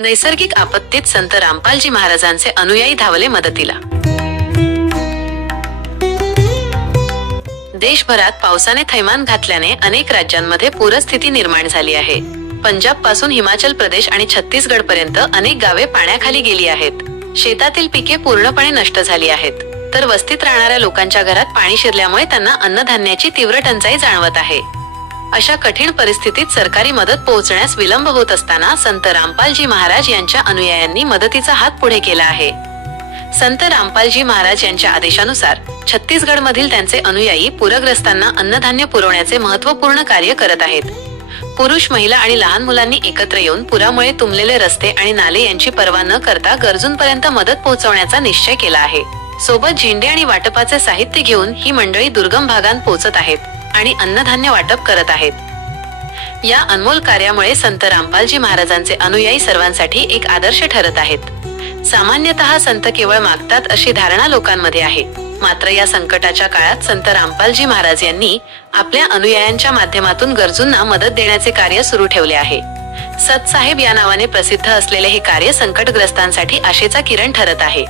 नैसर्गिक आपत्तीत संत रामपालजी महाराजांचे अनुयायी धावले मदतीला. देशभरात पावसाने थैमान घातल्याने अनेक राज्यांमध्ये पूरस्थिती निर्माण झाली आहे. पंजाबपासून हिमाचल प्रदेश आणि छत्तीसगड पर्यंत अनेक गावे पाण्याखाली गेली आहेत. शेतातील पिके पूर्णपणे नष्ट झाली आहेत. तर वस्तीत राहणाऱ्या लोकांच्या घरात पाणी शिरल्यामुळे त्यांना अन्नधान्याची तीव्र टंचाई जाणवत आहे. अशा कठीण परिस्थितीत सरकारी मदत पोहोचण्यास विलंब होत असताना संत रामपालजी महाराज यांच्या अनुयायांनी मदतीचा हात पुढे केला आहे. संत रामपालजी महाराज यांच्या आदेशानुसार छत्तीसगड मधील त्यांचे अनुयायी पूरग्रस्तांना अन्नधान्य पुरवण्याचे महत्त्वपूर्ण कार्य करत आहेत. पुरुष महिला आणि लहान मुलांनी एकत्र येऊन पुरामुळे तुंबलेले रस्ते आणि नाले यांची पर्वा न करता गरजूंपर्यंत मदत पोहोचवण्याचा निश्चय केला आहे. सोबत झेंडे आणि वाटपाचे साहित्य घेऊन ही मंडळी दुर्गम भागांत पोहोचत आहेत. आणि अन्नधान्य वाटप करत आहेत. या अनमोल कार्यामुळे संत रामपालजी महाराजांचे अनुयायी सर्वांसाठी एक आदर्श ठरत आहेत. सामान्यतः संत केवळ मागतात अशी धारणा लोकांमध्ये आहे. मात्र या संकटाच्या काळात संत रामपालजी महाराज यांनी आपल्या अनुयायांच्या माध्यमातून गरजूंना मदत देण्याचे कार्य सुरू ठेवले आहे. सतसाहेब या नावाने प्रसिद्ध असलेले हे कार्य संकटग्रस्तांसाठी आशेचा किरण ठरत आहे.